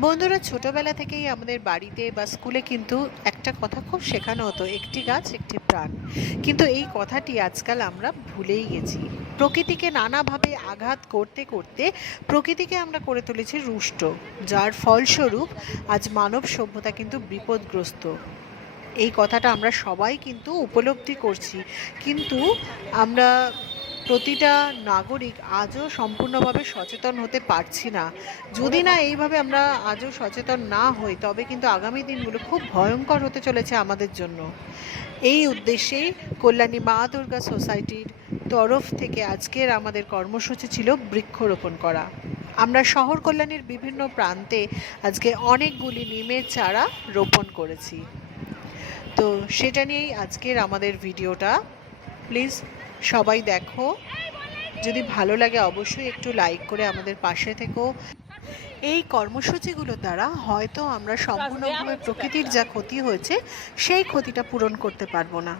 বন্ধুরা, ছোটবেলা থেকেই আমাদের বাড়িতে বা স্কুলে কিন্তু একটা কথা খুব শেখানো হতো, একটি গাছ, একটি প্রাণ। কিন্তু এই কথাটি আজকাল আমরা ভুলেই গেছি। প্রকৃতিকে নানাভাবে আঘাত করতে করতে প্রকৃতিকে আমরা করে তুলেছি রুষ্ট, যার ফলস্বরূপ আজ মানব সভ্যতা কিন্তু বিপদগ্রস্ত। এই কথাটা আমরা সবাই কিন্তু উপলব্ধি করছি। কিন্তু আমরা প্রতিটা নাগরিক আজও সম্পূর্ণভাবে সচেতন হতে পারছি না। যদি না এইভাবে আমরা আজও সচেতন না হই, তবে কিন্তু আগামী দিনগুলো খুব ভয়ঙ্কর হতে চলেছে আমাদের জন্য। এই উদ্দেশ্যেই কল্যাণী মা দুর্গা সোসাইটির তরফ থেকে আজকের আমাদের কর্মসূচি ছিল বৃক্ষরোপণ করা। আমরা শহর কল্যাণীর বিভিন্ন প্রান্তে আজকে অনেকগুলি নিমের চারা রোপণ করেছি। তো সেটা নিয়েই আজকের আমাদের ভিডিওটা। প্লিজ সবাই দেখো। যদি ভালো লাগে অবশ্যই একটু লাইক করে আমাদের পাশে থেকো। এই কর্মসূচিগুলোর দ্বারা হয়তো আমরা সম্পূর্ণভাবে প্রকৃতির যা ক্ষতি হয়েছে, সেই ক্ষতিটা পূরণ করতে পারব না।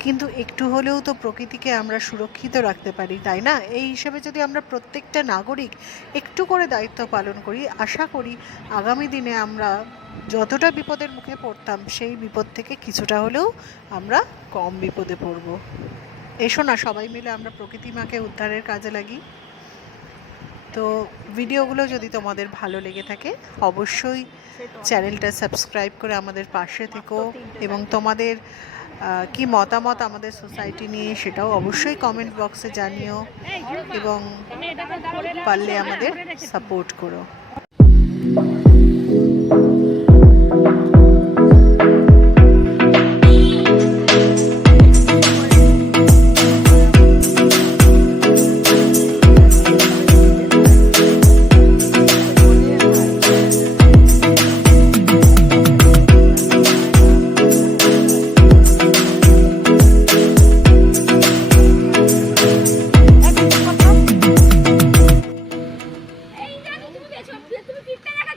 কিন্তু একটু হলেও তো প্রকৃতিকে আমরা সুরক্ষিত রাখতে পারি, তাই না? এই হিসেবে যদি আমরা প্রত্যেকটা নাগরিক একটু করে দায়িত্ব পালন করি, আশা করি আগামী দিনে আমরা যতটা বিপদের মুখে পড়তাম, সেই বিপদ থেকে কিছুটা হলেও আমরা কম বিপদে পড়ব। এসো না, সবাই মিলে আমরা প্রকৃতি মাকে উদ্ধারের কাজে লাগি। তো ভিডিওগুলো যদি তোমাদের ভালো লেগে থাকে, অবশ্যই চ্যানেলটা সাবস্ক্রাইব করে আমাদের পাশে থেকো এবং তোমাদের কি মতামত আমাদের সোসাইটি নিয়ে সেটাও অবশ্যই কমেন্ট বক্সে জানিও এবং পারলে আমাদের সাপোর্ট করো।